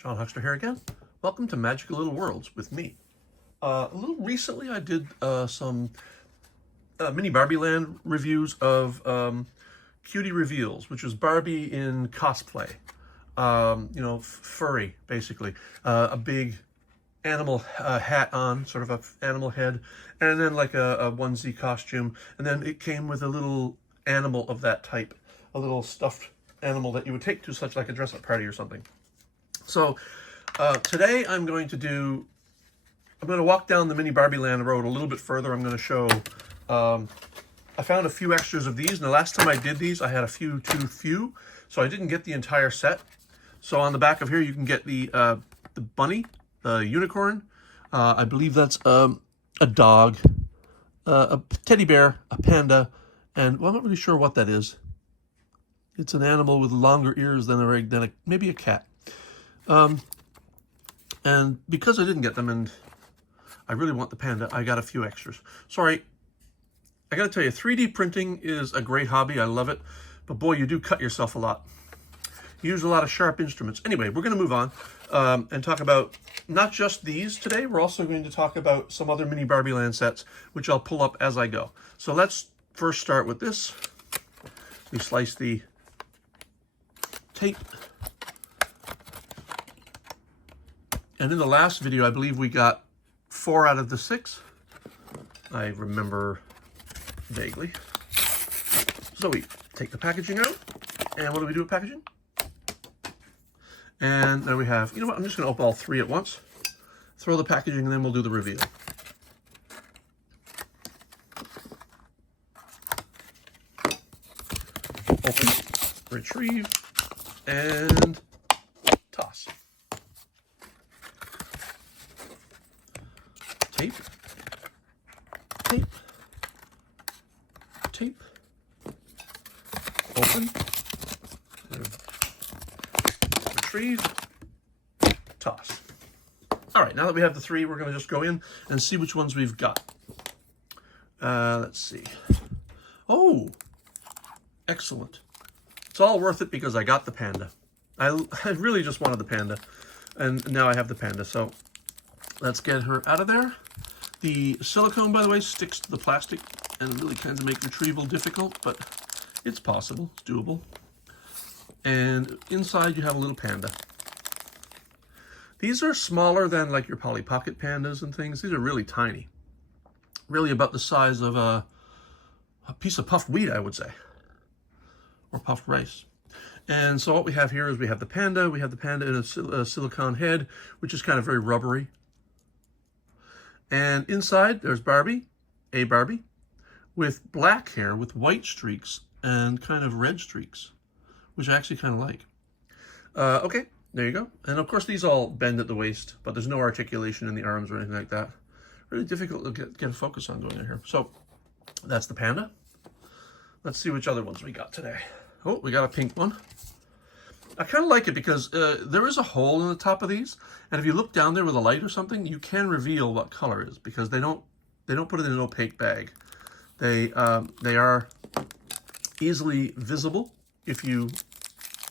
Sean Huxter here again. Welcome to Magical Little Worlds with me. A little recently I did some Mini Barbie Land reviews of Cutie reveals, which was Barbie in cosplay. You know, furry, basically. A big animal hat on, sort of a animal head, and then like a onesie costume. And then it came with a little animal of that type, a little stuffed animal that you would take to such like a dress-up party or something. So today I'm going to walk down the Mini Barbie Land road a little bit further. I'm going to show, I found a few extras of these, and the last time I did these, I had too few, so I didn't get the entire set. So on the back of here, you can get the bunny, the unicorn, I believe that's a dog, a teddy bear, a panda, and well, I'm not really sure what that is. It's an animal with longer ears than maybe a cat. And because I didn't get them and I really want the panda, I got a few extras. Sorry, I gotta tell you, 3D printing is a great hobby. I love it, but boy, you do cut yourself a lot. You use a lot of sharp instruments. Anyway, we're gonna move on and talk about not just these today. We're also going to talk about some other Mini Barbie Land sets, which I'll pull up as I go. So let's first start with this. We slice the tape. And in the last video, I believe we got 4 out of the 6. I remember vaguely. So we take the packaging out, and what do we do with packaging? And there we have, you know what, I'm just gonna open all 3 at once, throw the packaging, and then we'll do the reveal. Open, retrieve, and toss. Tape, tape, tape, open, retrieve, toss. All right, now that we have the 3, we're going to just go in and see which ones we've got. Let's see. Oh, excellent. It's all worth it because I got the panda. I really just wanted the panda, and now I have the panda, so let's get her out of there. The silicone, by the way, sticks to the plastic and really kind of make retrieval difficult, but it's possible, it's doable. And inside you have a little panda. These are smaller than like your Polly Pocket pandas and things. These are really tiny. Really about the size of a piece of puffed wheat, I would say, or puffed rice. And so what we have here is we have the panda. We have the panda in a silicone head, which is kind of very rubbery. And inside, there's Barbie, a Barbie, with black hair with white streaks and kind of red streaks, which I actually kind of like. Okay, there you go. And of course, these all bend at the waist, but there's no articulation in the arms or anything like that. Really difficult to get a focus on going in here. So that's the panda. Let's see which other ones we got today. Oh, we got a pink one. I kind of like it because there is a hole in the top of these, and if you look down there with a light or something, you can reveal what color it is because they don't put it in an opaque bag. They are easily visible if you,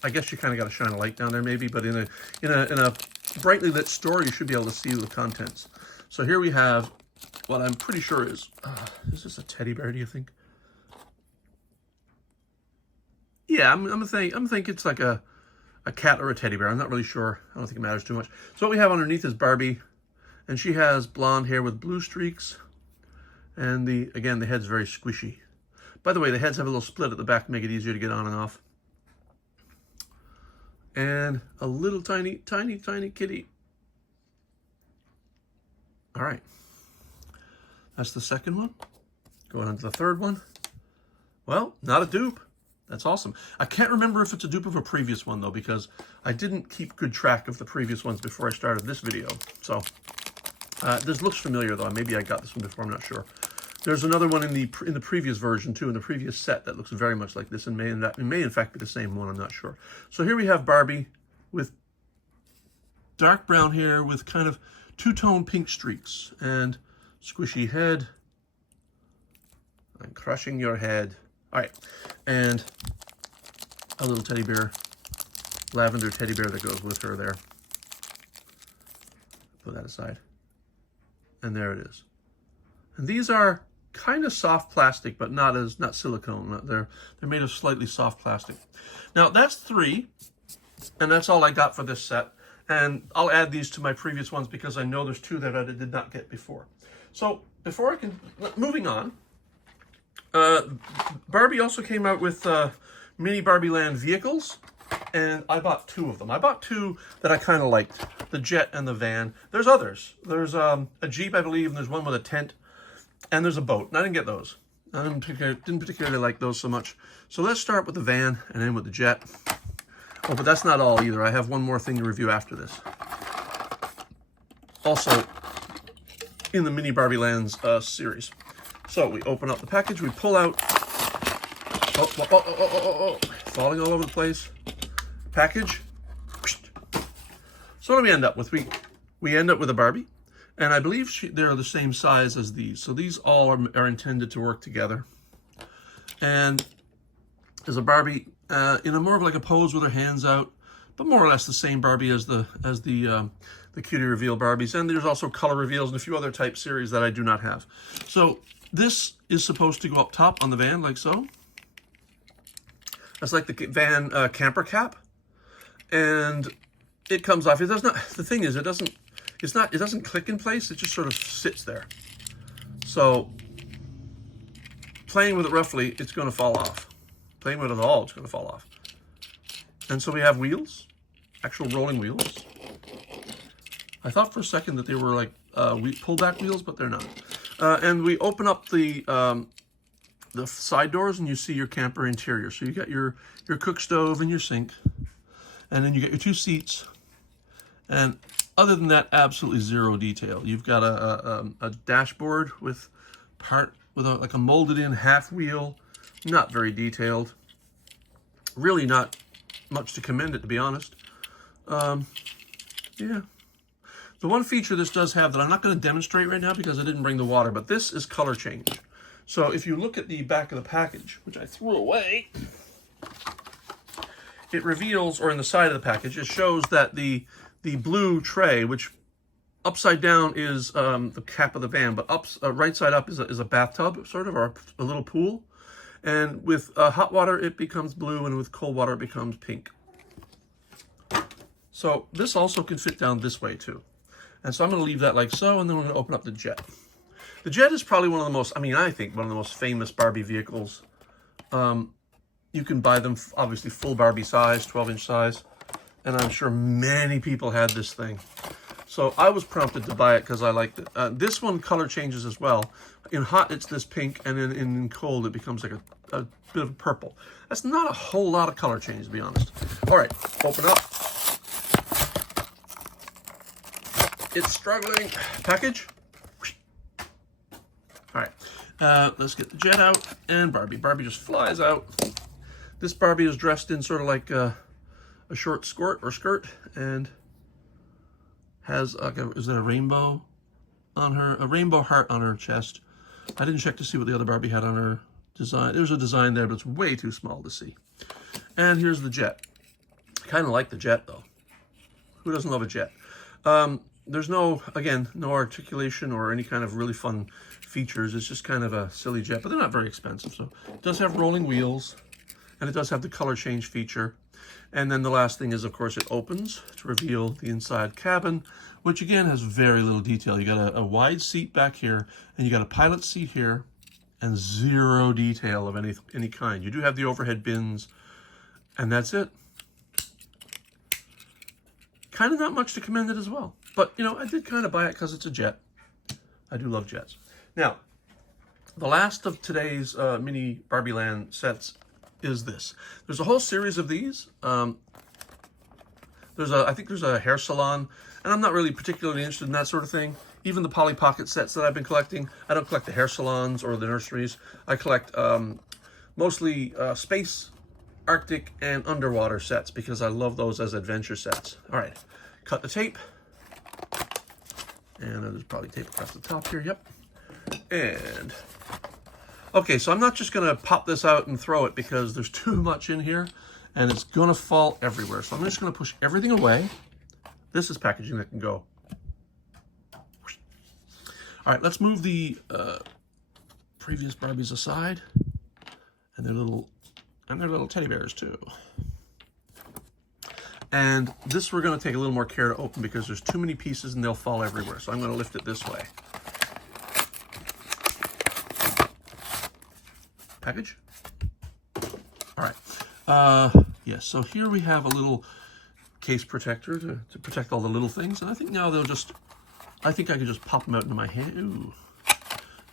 I guess you kind of got to shine a light down there maybe, but in a brightly lit store, you should be able to see the contents. So here we have what I'm pretty sure is this a teddy bear? Do you think? Yeah, I'm gonna think it's like a cat or a teddy bear. I'm not really sure. I don't think it matters too much. So what we have underneath is Barbie, and she has blonde hair with blue streaks, and again, the head's very squishy. By the way, the heads have a little split at the back to make it easier to get on and off. And a little tiny, tiny, tiny kitty. All right. That's the second one. Going on to the third one. Well, not a dupe. That's awesome. I can't remember if it's a dupe of a previous one, though, because I didn't keep good track of the previous ones before I started this video. So this looks familiar, though. Maybe I got this one before. I'm not sure. There's another one in the previous version, too, in the previous set that looks very much like this, and may in fact, be the same one. I'm not sure. So here we have Barbie with dark brown hair with kind of two-tone pink streaks and squishy head. I'm crushing your head. All right, and a little teddy bear, lavender teddy bear that goes with her there. put that aside. And there it is. And these are kind of soft plastic, but not silicone. They're made of slightly soft plastic. Now that's 3, and that's all I got for this set. And I'll add these to my previous ones because I know there's 2 that I did not get before. So before I can, moving on, Barbie also came out with Mini Barbie Land vehicles, and I bought 2 of them. I bought 2 that I kind of liked, the jet and the van. There's others. There's a Jeep, I believe, and there's one with a tent, and there's a boat, and I didn't get those. I didn't particularly like those so much. So let's start with the van and then with the jet. Oh, but that's not all either. I have one more thing to review after this. Also, in the Mini Barbie Lands series. So we open up the package, we pull out, falling all over the place, package. So what do we end up with? We end up with a Barbie, and I believe they're the same size as these. So these all are intended to work together. And there's a Barbie in a more of like a pose with her hands out, but more or less the same Barbie as the Cutie reveal Barbies. And there's also color reveals and a few other type series that I do not have. So this is supposed to go up top on the van like so. That's like the van camper cap, and it comes off. It does not. The thing is, it doesn't click in place. It just sort of sits there. So playing with it roughly, it's going to fall off. Playing with it at all, it's going to fall off. And so we have wheels, actual rolling wheels. I thought for a second that they were like pullback wheels, but they're not. And we open up the side doors, and you see your camper interior. So you got your cook stove and your sink, and then you get your 2 seats. And other than that, absolutely zero detail. You've got a dashboard with like a molded in half wheel, not very detailed. Really not much to commend it, to be honest. Yeah. The one feature this does have that I'm not going to demonstrate right now because I didn't bring the water, but this is color change. So if you look at the back of the package, which I threw away, it reveals, or in the side of the package, it shows that the blue tray, which upside down is the cap of the van, but right side up is a bathtub, sort of, or a little pool. And with hot water, it becomes blue, and with cold water, it becomes pink. So this also can fit down this way, too. And so I'm going to leave that like so, and then we're going to open up the jet. The jet is probably one of the most, I think one of the most famous Barbie vehicles. You can buy them, obviously, full Barbie size, 12-inch size. And I'm sure many people had this thing. So I was prompted to buy it because I liked it. This one color changes as well. In hot, it's this pink, and in cold, it becomes like a bit of purple. That's not a whole lot of color change, to be honest. All right, open up. It's struggling. Package. All right, let's get the jet out, and Barbie. Barbie just flies out. This Barbie is dressed in sort of like a short skirt, and has is there a rainbow on her? A rainbow heart on her chest. I didn't check to see what the other Barbie had on her design. There's a design there, but it's way too small to see. And here's the jet. I kind of like the jet, though. Who doesn't love a jet? There's no articulation or any kind of really fun features. It's just kind of a silly jet, but they're not very expensive. So it does have rolling wheels, and it does have the color change feature. And then the last thing is, of course, it opens to reveal the inside cabin, which again has very little detail. You got a wide seat back here, and you got a pilot seat here, and zero detail of any kind. You do have the overhead bins, and that's it. Kind of not much to commend it as well. But, you know, I did kind of buy it because it's a jet. I do love jets. Now, the last of today's Mini Barbie Land sets is this. There's a whole series of these. I think there's a hair salon, and I'm not really particularly interested in that sort of thing. Even the Polly Pocket sets that I've been collecting, I don't collect the hair salons or the nurseries. I collect mostly space, Arctic, and underwater sets because I love those as adventure sets. All right, cut the tape. And there's probably tape across the top here, yep. And, okay, so I'm not just gonna pop this out and throw it because there's too much in here and it's gonna fall everywhere. So I'm just gonna push everything away. This is packaging that can go All right, let's move the previous Barbies aside, and their little teddy bears too. And this we're going to take a little more care to open because there's too many pieces and they'll fall everywhere. So I'm going to lift it this way. Package. All right. Yes, so here we have a little case protector to protect all the little things. And I think now I think I can just pop them out into my hand. Ooh.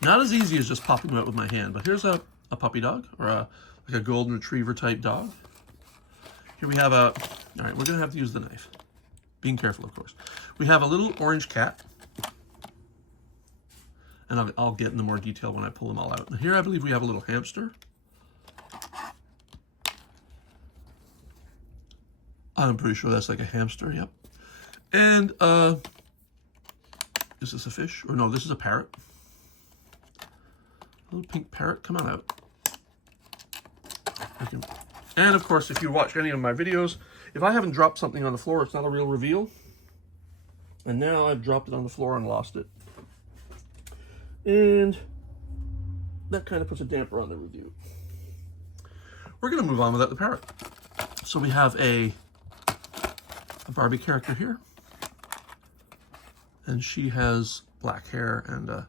Not as easy as just popping them out with my hand, but here's a puppy dog, or like a golden retriever type dog. Here we have all right, we're gonna have to use the knife. Being careful, of course. We have a little orange cat, and I'll get into more detail when I pull them all out. And here I believe we have a little hamster. I'm pretty sure that's like a hamster, yep. And is this a fish? Or no, this is a parrot. A little pink parrot, come on out. And of course, if you watch any of my videos, if I haven't dropped something on the floor, it's not a real reveal. And now I've dropped it on the floor and lost it. And that kind of puts a damper on the review. We're going to move on without the parrot. So we have a Barbie character here. And she has black hair and a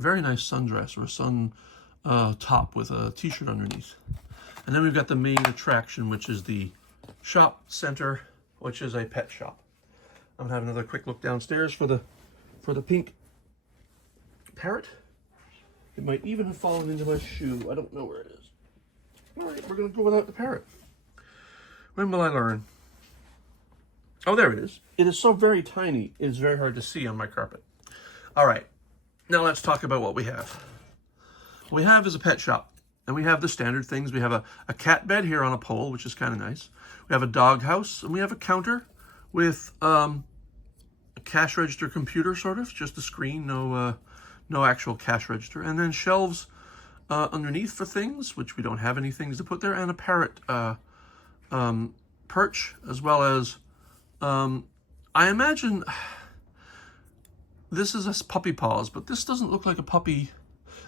very nice sundress, or a sun top with a t-shirt underneath. And then we've got the main attraction, which is the shop center, which is a pet shop. I'm gonna have another quick look downstairs for the pink parrot. It might even have fallen into my shoe. I don't know where it is. All right, we're gonna go without the parrot. When will I learn? Oh, there it is. It is so very tiny, it's very hard to see on my carpet. All right, now let's talk about what we have. What we have is a pet shop, and we have the standard things. We have a cat bed here on a pole, which is kind of nice. We have a dog house, and we have a counter with a cash register computer, sort of, just a screen, no actual cash register. And then shelves underneath for things, which we don't have any things to put there, and a parrot perch, as well as I imagine this is a puppy paws, but this doesn't look like a puppy.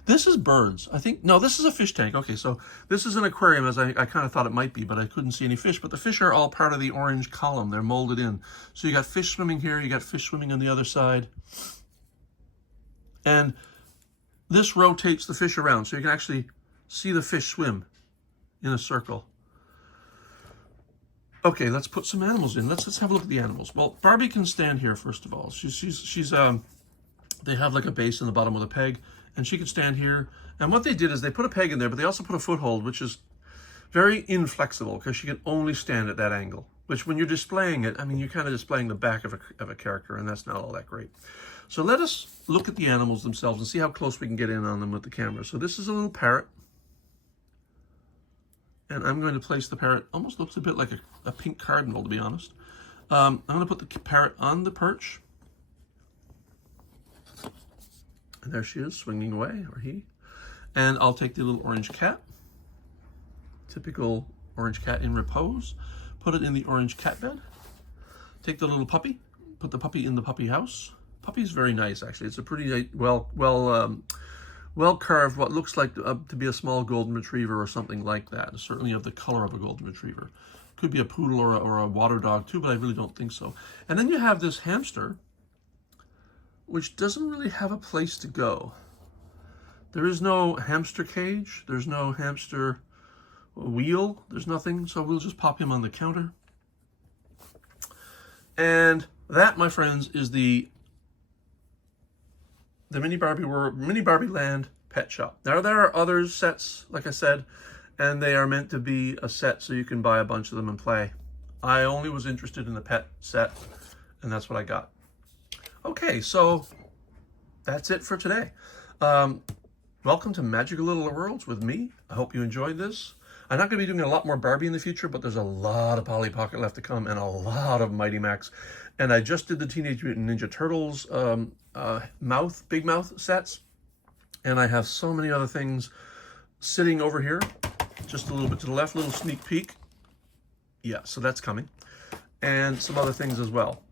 This is birds, I think. No, this is a fish tank. Okay, so this is an aquarium, as I kind of thought it might be, but I couldn't see any fish. But the fish are all part of the orange column. They're molded in. So you got fish swimming here, you got fish swimming on the other side. And this rotates the fish around, so you can actually see the fish swim in a circle. Okay, let's put some animals in. Let's have a look at the animals. Well, Barbie can stand here, first of all. They have like a base in the bottom with a peg, and she can stand here. And what they did is they put a peg in there, but they also put a foothold, which is very inflexible because she can only stand at that angle, which when you're displaying it, I mean, you're kind of displaying the back of a character, and that's not all that great. So let us look at the animals themselves and see how close we can get in on them with the camera. So this is a little parrot. And I'm going to place the parrot, almost looks a bit like a pink cardinal, to be honest. I'm going to put the parrot on the perch. And there she is, swinging away, or he. And I'll take the little orange cat, typical orange cat in repose, put it in the orange cat bed. Take the little puppy, put the puppy in the puppy house. Puppy's very nice, actually. It's a pretty well carved, what looks like to be a small golden retriever or something like that. It's certainly of the color of a golden retriever. Could be a poodle or a water dog too, but I really don't think so. And then you have this hamster, which doesn't really have a place to go. There is no hamster cage. There's no hamster wheel. There's nothing. So we'll just pop him on the counter. And that, my friends, is the Mini Barbie Land pet shop. Now there are other sets, like I said, and they are meant to be a set so you can buy a bunch of them and play. I only was interested in the pet set, and that's what I got. Okay, so that's it for today. Welcome to Magical Little Worlds with me. I hope you enjoyed this. I'm not going to be doing a lot more Barbie in the future, but there's a lot of Polly Pocket left to come and a lot of Mighty Max. And I just did the Teenage Mutant Ninja Turtles Big Mouth sets. And I have so many other things sitting over here, just a little bit to the left, little sneak peek. Yeah, so that's coming. And some other things as well.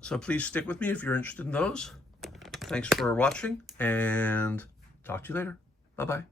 So please stick with me if you're interested in those. Thanks for watching, and talk to you later. Bye-bye.